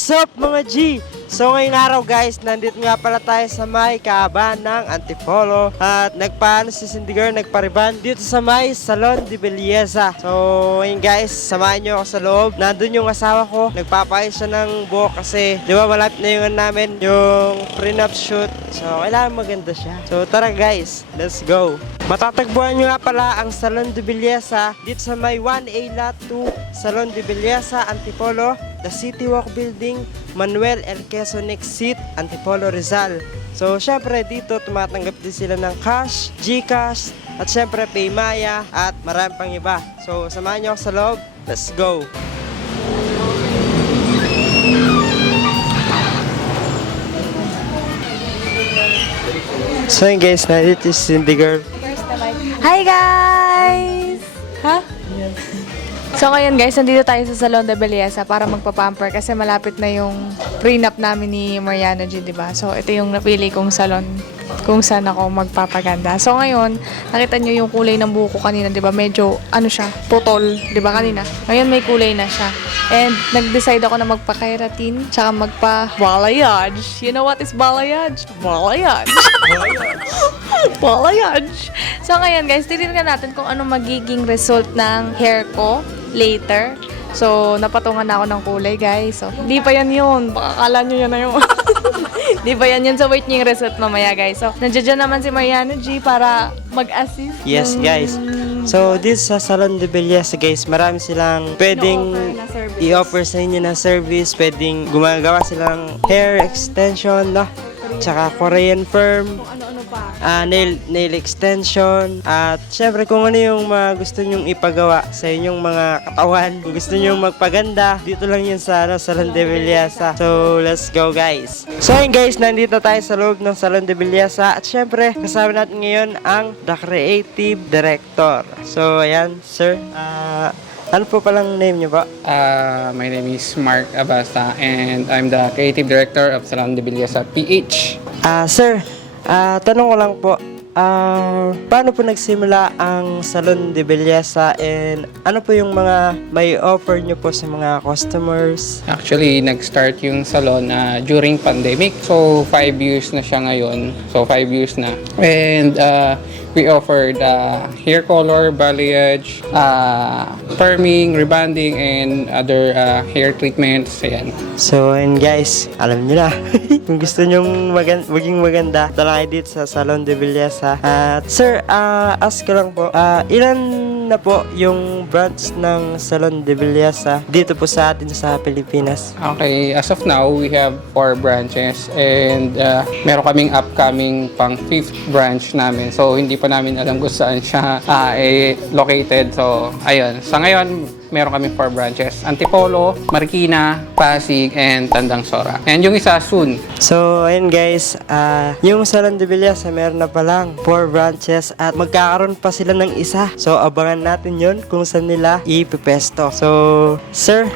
What's up mga G? So ngayong araw guys, nandito nga pala tayo sa may kaaban ng Antipolo. At nagpaano si Cindy Girl, nagpariban dito sa may Salon de Belleza. So ngayon guys, samahan nyo ako sa loob. Nandun yung asawa ko, nagpapayos siya ng buhok kasi di ba malapit na yung namin, yung prenup shoot. So kailangan maganda siya. So tara guys, let's go. Matatagpuan nyo nga pala ang Salon de Belleza dito sa may 1A Lot 2 Salon de Belleza, Antipolo, The City Walk Building, Manuel L. Quezon Exit, Antipolo, Rizal. So syempre dito tumatanggap din sila ng cash, GCash, at syempre Paymaya at marami pang iba. So samahan nyo ako sa loob, let's go! So yun guys, nandito si Cindy Girl. Hi guys! Ha? So ngayon guys, nandito tayo sa Salon de Belleza para magpa-pamper kasi malapit na yung prenup namin ni Mariana G, diba? So ito yung napili kong salon kung saan ako magpapaganda. So ngayon, nakita nyo yung kulay ng buhok ko kanina, diba? Medyo, ano siya, putol, diba kanina? Ngayon may kulay na siya. And nag-decide ako na magpa-keratin, tsaka magpa-balayage. You know what is balayage? Balayage! Balayage! So ngayon guys, titignan natin kung ano magiging result ng hair ko later. So, napatungan na ako ng kulay, guys. So, di pa yan yun. Baka akala nyo yan na yun. Di pa yan yun. So, wait nyo yung result mamaya, guys. So, nandiyan naman si Mariana G para mag-assist. Yes guys. So dito sa Salon de Belleza guys, marami silang pwedeng i-offer sa inyo na service. Pwedeng gumagawa silang hair extension, no? Tsaka Korean firm, Ano-ano pa. nail extension, at syempre kung ano yung mga gusto nyong ipagawa sa inyong mga katawan, kung gusto nyong magpaganda, dito lang yun sa Salon de Belleza. So let's go guys. So ayun guys, nandito tayo sa loob ng Salon de Belleza at syempre kasama natin ngayon ang The Creative Director. So ayan sir, ano po palang name niyo ba? My name is Mark Abasta and I'm the Creative Director of Salon de Belleza PH. Sir, tanong ko lang po, paano po nagsimula ang Salon de Belleza and ano po yung mga may offer nyo po sa mga customers? Actually, nag-start yung salon during pandemic. So, 5 years na siya ngayon. So, 5 years na. And we offered hair color, balayage, perming, rebonding, and other hair treatments. Ayan. So, and guys, alam nyo na, kung gusto nyong maging maganda, tala kayo dito sa Salon de Belleza. At sir, ask ko lang po, ilan na po yung branch ng Salon de Belleza dito po sa atin sa Pilipinas? Okay, as of now, we have 4 branches and meron kaming upcoming pang 5th branch namin. So, hindi pa namin alam kung saan siya located. So, ayun. Sa ngayon, meron kaming 4 branches. Antipolo, Marikina, Pasig, and Tandang Sora. And yung isa soon. So, ayun guys, yung Salon de Belleza meron na palang 4 branches at magkakaroon pa sila ng isa. So, abangan natin yun kung saan nila ipipesto. So, sir,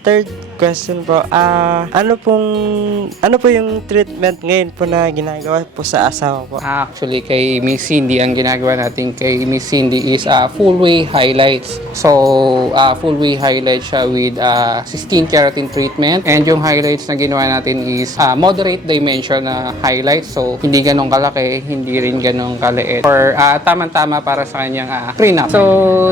third question po, ano po yung treatment ngayon po na ginagawa po sa asawa po? Actually, kay Miss Cindy, ang ginagawa natin kay Miss Cindy is full way highlights. So, full way highlights siya with skin keratin treatment. And yung highlights na ginawa natin is moderate dimension na highlights. So, hindi ganun kalaki, hindi rin ganun kaliit. Or tamang-tama para sa kanyang prenup. So,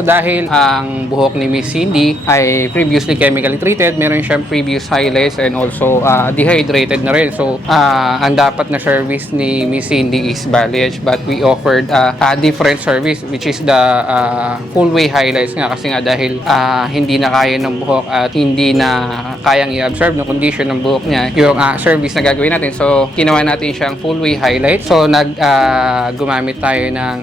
dahil ang buhok ni Miss Cindy ay previously chemically treated, meron siyang previous highlights and also dehydrated na rin. So, ang dapat na service ni Miss Cindy is balayage, but we offered a different service which is the full way highlights nga kasi nga dahil hindi na kaya ng buhok at hindi na kayang i-absorb ng condition ng buhok niya yung service na gagawin natin. So, ginawa natin siyang full way highlight. So, gumamit tayo ng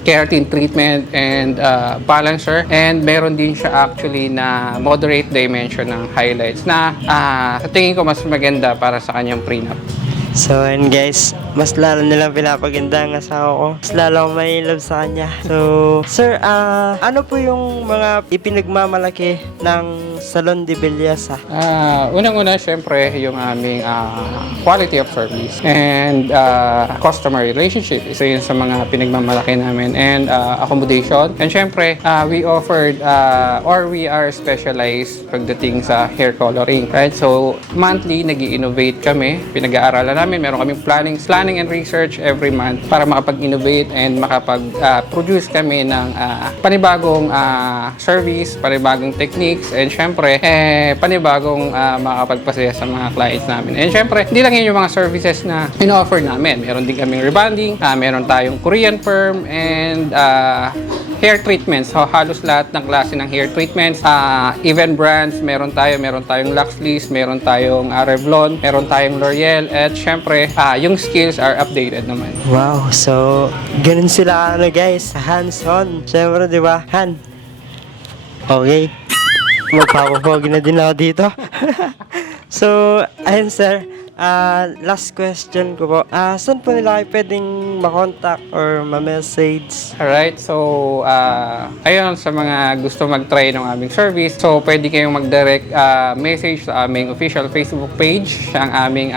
keratin treatment and balancer, and meron din siya actually na moderate dimension ng highlights na sa tingin ko mas maganda para sa kanyang prenup. So, and guys, mas lalo nilang pinapaganda ang asawa ko. Mas lalo akong may love sa kanya. So, sir, ano po yung mga ipinagmamalaki ng Salon de Belleza? Unang-una, syempre, yung aming quality of service and customer relationship. Isa yun sa mga pinagmamalaki namin. And accommodation. And syempre, we offered or we are specialized pagdating sa hair coloring. Right? So, monthly, nag-i-innovate kami. Pinag-aaralan namin. Meron kaming planning and research every month para makapag-innovate and makapag-produce kami ng panibagong service, panibagong techniques, and syempre, panibagong makapagpasaya sa mga clients namin. And syempre, hindi lang yun yung mga services na in-offer namin. Meron din kaming rebonding, meron tayong Korean perm, and hair treatments. So, halos lahat ng klase ng hair treatments. Even brands, meron tayong Luxleys, meron tayong Revlon, meron tayong L'Oreal, at syempre, yung skills are updated naman. Wow, so ganun sila guys, hands-on. Siyempre, di ba? Okay. Magpapapogi na din ako dito. So, ayun sir. Last question ko po. Saan po nila kayo pwedeng makontak or ma-message? Alright, so ayun, sa mga gusto mag-try ng aming service, so pwede kayong mag-direct message sa aming official Facebook page, ang aming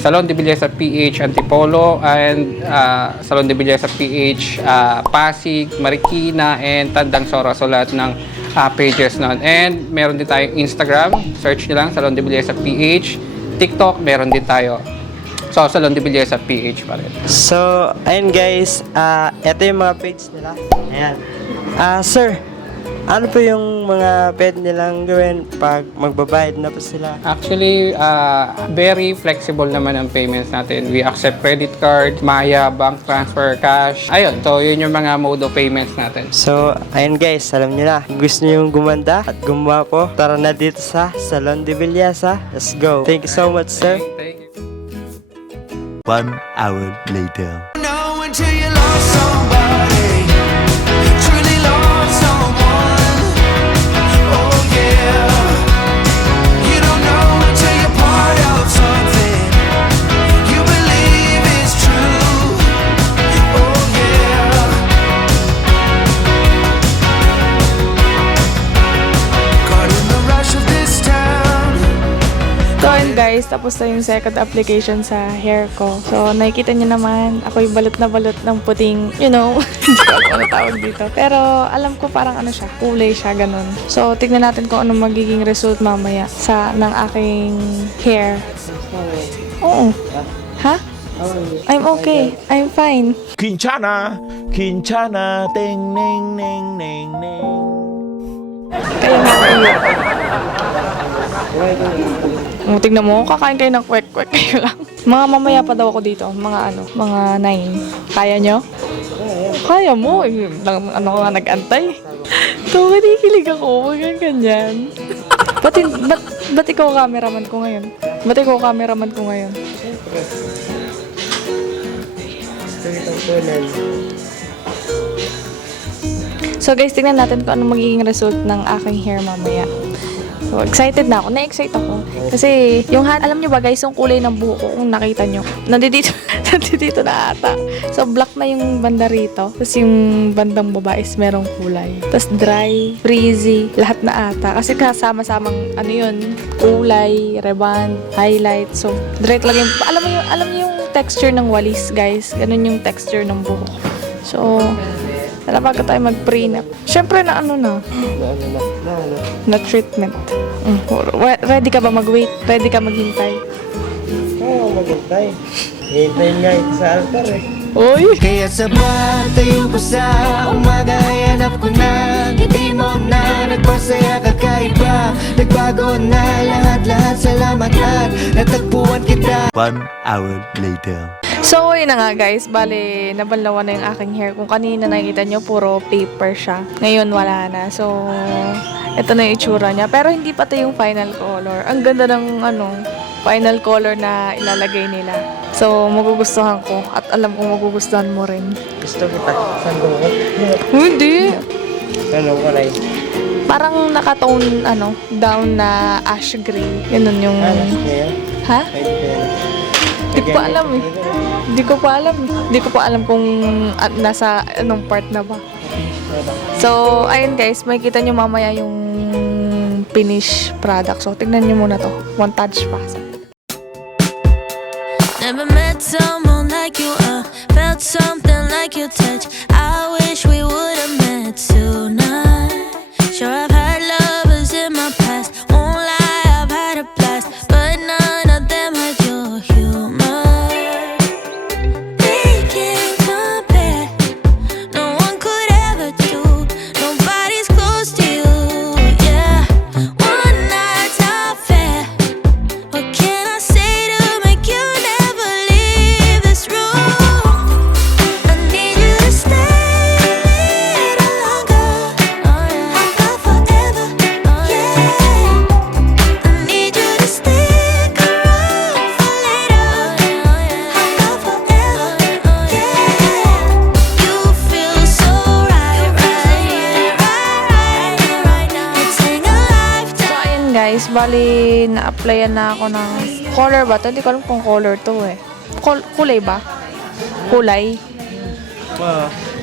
Salon de Belleza PH Antipolo, and Salon de Belleza PH Pasig, Marikina, and Tandang Sora. So lahat ng pages nun. And meron din tayong Instagram, search nyo lang Salon de Belleza PH. TikTok, meron din tayo. So, Salon de Belleza PH pa rin. So, ayun guys, ito yung mga page nila. Ayan. Sir, ano po yung mga pwede nilang gawin pag magbabayad na po sila? Actually, very flexible naman ang payments natin. We accept credit card, Maya, bank transfer, cash. Ayun, so yun yung mga mode of payments natin. So, ayun guys, alam nyo na. Kung gusto nyo yung gumanda at gumawa po, tara na dito sa Salon de Belleza. Let's go. Thank you so much, sir. Thank you. 1 hour later. Know until you lost somebody, truly lost someone. Oh yeah, you don't know until you're part of something you believe is true. Oh yeah. Caught in the rush of this town. So ayun guys, tapos na yung second application sa hair ko. So nakikita niyo naman, ako'y balot na balot ng puting, you know, hindi ko alam ano tawag dito. Pero alam ko parang ano siya, kulay siya, ganun. So tignan natin kung ano magiging result mamaya ng aking hair. Oo. Ha? I'm okay. I'm fine. Quinchana, Quinchana, ting, ning, ning, ning, ning. Kaya nakaiyak. Tignan mo, kakain kayo ng kwek-kwek kayo lang. Mga mamaya pa daw ako dito, mga 9. Kaya nyo? Kaya mo, ano ka nga nag-antay? So, kinikilig ako, wag kang ganyan. Ba't ikaw cameraman ko ngayon? So guys, tingnan natin kung ano magiging result ng aking hair mamaya. So, excited na ako. Na-excite ako. Kasi, alam nyo ba guys, yung kulay ng buhok ko, kung nakita nyo, nandito na ata. So, black na yung banda rito. Tapos yung bandang baba is merong kulay. Tapos dry, frizzy, lahat na ata. Kasi kasama-samang, kulay, rebond, highlight. So, direct lang yung, alam mo yung texture ng walis guys. Ganun yung texture ng buhok. So, tara bago tayo mag-prenup. Siyempre na na treatment. Ready ka ba mag-wait? Ready ka maghintay? Oo, maghintay. Hintayin nga ito sa altar eh. Uy! Kaya sapat tayo pa sa umaga ay hanap ko na hindi mo na nagpasaya kakaiba. Nagbago na lahat, salamat at natagpuan kita. 1 hour later. So, yun na nga guys. Bale, nabanlawan na yung aking hair. Kung kanina nakikita nyo, puro paper siya. Ngayon, wala na. So, ito na yung itsura niya. Pero hindi pa ito yung final color. Ang ganda ng final color na ilalagay nila. So, magugustuhan ko. At alam kong magugustuhan mo rin. Gusto kita. Saan ko? Hindi. Ano ko na Parang nakatone, down na ash gray. Ganun yung... Alas na yan. Ha? Pwede ko yan. Hindi ko alam eh. Hindi ko pa alam. Hindi ko pa alam kung nasa anong part na ba. So, ayun guys, makikita nyo mamaya yung finish product. So, tignan nyo muna to. One touch pa. Never met someone like you, felt something like your touch. I wish we would have met tonight. Sure, I've had lovers in my past, won't lie, I've had a blast, but none of them had your humor. They can't compare, no one could ever do, nobody's close to you, yeah. One night's not fair, what can I say to make you never leave this room? I need you to stay a little longer, oh yeah. How about forever, oh yeah. I need you to stick around for later, oh yeah. How about forever, oh yeah. You feel so right, right now. It's in a So, lifetime. ayun guys, bali na-applyan na ako ng color ba to? Hindi ko alam kung color to eh. Kulay ba? Kulay?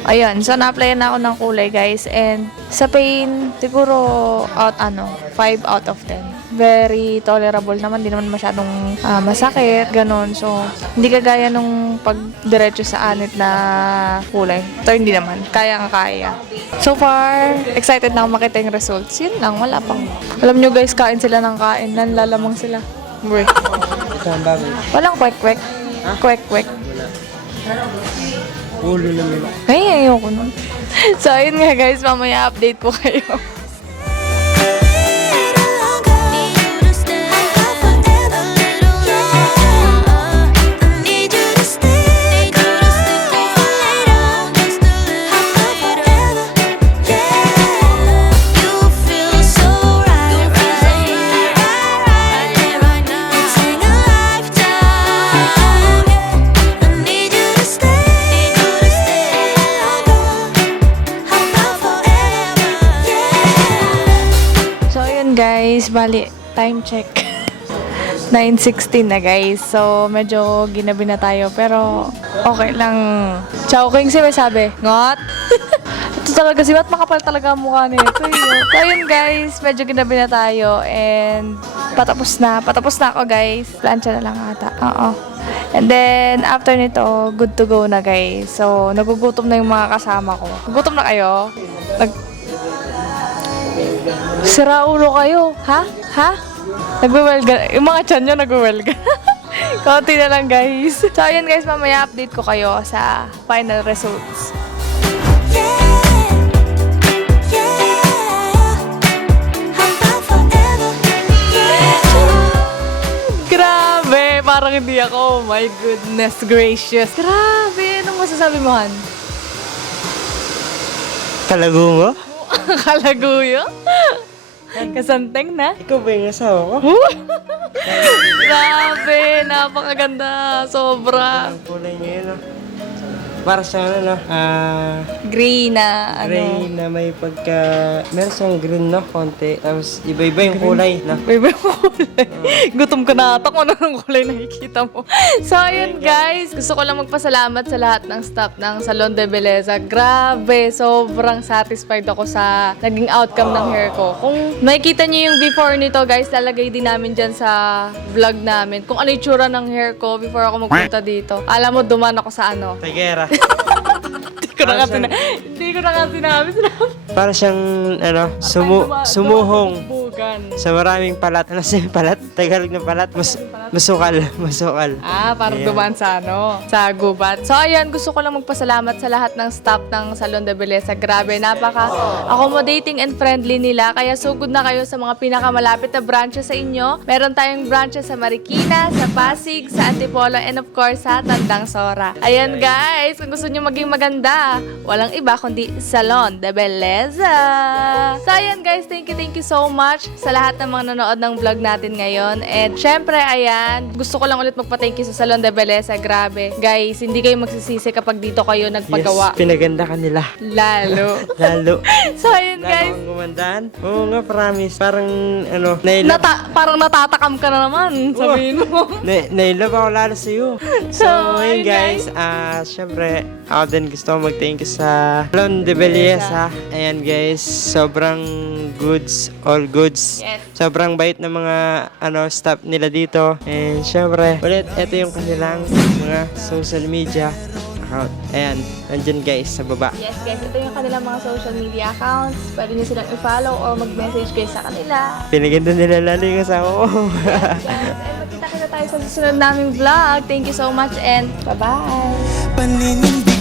Ayun, so na-applyan na ako ng kulay guys. And sa pain, siguro 5 out of 10. Very tolerable naman, hindi naman masyadong masakit, ganun. So, hindi kagaya nung pag diretso sa anit na kulay. Ito hindi naman, kaya. So far, excited na ako makita yung results. Yun lang, wala pang. Alam nyo guys, kain sila ng kain, nanlalamang sila. Uy. Walang kwek-kwek. Kwek-kwek. Ulo naman. Ay, ayoko nun. So, ayun nga guys, mamaya update ko kayo. So, ayun guys, bali, time check. 9:16 na guys. So, medyo ginabi na tayo. Pero, okay lang. Chow King si may sabi, ngot? Ito talaga si Matt, makapal talaga ang mukha nito. So, ayun guys, medyo ginabi na tayo. And, patapos na ako guys. Plancha na lang ata. Oo. And then, after nito, good to go na guys. So, nagugutom na yung mga kasama ko. Gugutom na kayo? Sira ulo kayo. Ha? Nagwe-welga. Yung mga tiyan nyo nagwe-welga. Konti na lang guys. So ayun guys, mamaya update ko kayo sa final results. Grabe! Parang hindi ako. Oh my goodness gracious. Grabe! Anong masasabi mo, Han? Kalago mo? Kalaguyo? Kasanteng na? Ikaw ba yung asawa ko? Grabe! Napakaganda! Sobra! Ang kulay niya yun, para siyang Green na gray na may pagka... Meron siyang green na konti. Tapos iba-iba yung kulay. Baby mo kulay. Gutom ka na ata kung ano ng kulay nakikita mo. So, ayun guys. Gusto ko lang magpasalamat sa lahat ng staff ng Salon de Belleza. Grabe. Sobrang satisfied ako sa naging outcome ng hair ko. Kung makikita niyo yung before nito guys, lalagay din namin dyan sa vlog namin. Kung ano yung tsura ng hair ko before ako magpunta dito. Alam mo, duman ako sa ano. Tagera. Hindi ko na nga sinabi. Para siyang, sumuhong Bugan. sa maraming palat. Ano siya yung palat? Tagalog na palat? Masukal. Parang Ayan. dumaan sa sa gubat. So, ayan, gusto ko lang magpasalamat sa lahat ng staff ng Salon de Belleza. Grabe, napaka-accommodating and friendly nila. Kaya sugod na kayo sa mga pinakamalapit na branches sa inyo. Meron tayong branches sa Marikina, sa Pasig, sa Antipolo, and of course, sa Tandang Sora. Ayan, guys, kung gusto nyo maging maganda, walang iba kundi Salon de Belleza. So, ayan, guys, thank you so much sa lahat ng mga nanonood ng vlog natin ngayon. And syempre, ayan, And gusto ko lang ulit magpa-thank you sa Salon de Belleza. Grabe. Guys, hindi kayo magsisisi kapag dito kayo nagpagawa. Yes, pinaganda ka nila. Lalo. Lalo. So, ayun guys. Lalo kang gumandaan. Oo nga, promise. Parang, nailap. Parang natatakam ka na naman. Sabihin mo. Nailap ako lalo sa'yo. So, ayun ayun, guys. Syempre, ako din gusto ko mag-thank you sa Salon de Belleza. Ayan guys, sobrang goods, all goods. Yes. Sobrang bait ng mga staff nila dito. And syempre, ulit, ito yung kanilang mga social media account. Ayan, nandyan guys sa baba. Yes guys, ito yung kanilang mga social media accounts. Pwede nyo silang i-follow or mag-message kayo sa kanila. Pinaganda nila lalo yung kasama ko. And magkita-kita tayo sa susunod naming vlog. Thank you so much and bye-bye! Paninindi